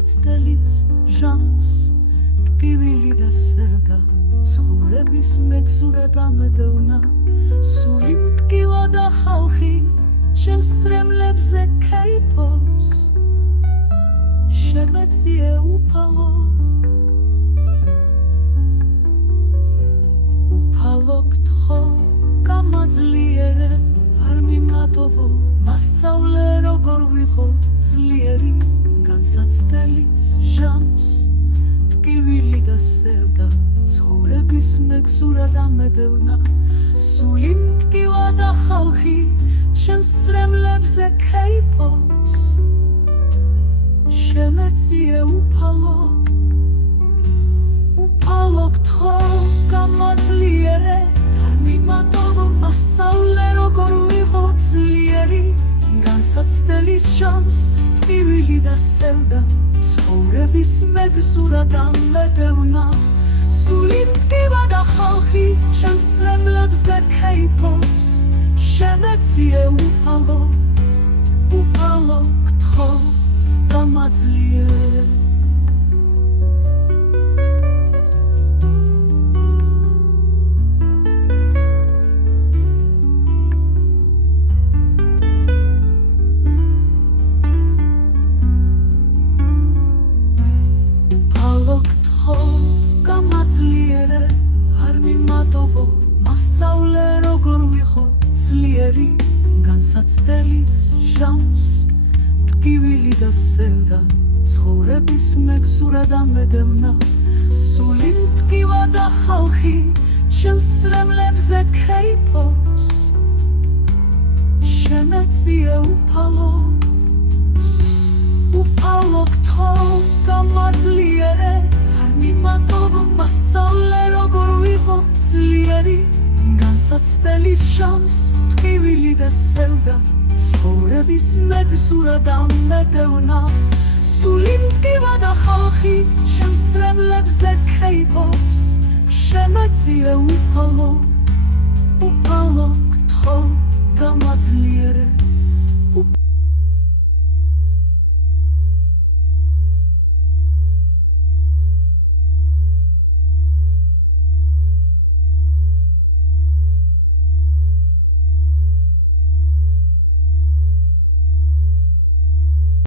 განსაცდელის ჟამს ტკივილი და სევდა ცხოვრების მეგზურად ამედევნა სული მტკივა და ხალხი ჩემს სრემლებზე ქეიფობს შემეციე უფალო გთხოვ გამაძლიერე არ მიმატოვო მასწავლე როგორ ვიყო ძლიერი განსაცდელის ჟამს ტკივილი და სევდა ცხოვრების მეგზურად ამედევნა სული მტკივა და ხალხი ჩემს სრემლებზე ქეიფობს შემეციე უფალო გთხოვ გამაძლიერე არ მიმატოვო მასწავლე როგორ ვიყო ძლიერი განსაცდელის ჟამს ტკივილი და სევდა ცხოვრების მეგზურად ამედევნა სული მტკივა და ხალხი ჩემს სრემლებზე ქეიფობს შემეციე უფალო გთხოვ გამაძლიერე მასწავლე როგორ ვიყო ძლიერი განსაცდელის ჟამს ტკივილი და სევდა ცხოვრების მეგზურად ამედევნა სული მტკივა და ხალხი ჩემს სრემლებზე ქეიფობს შემეციე უფალო გთხოვ გამაძლიერე არ მიმატოვო მასწავლე როგორ ვიყო ძლიერი განსაცდელის ჟამს ტკივილი და სევდა ცხოვრების მეგზურად ამედევნა სული მტკივა და ხალხი ჩემს სრემლებზე ქეიფობს შემეციე უფალო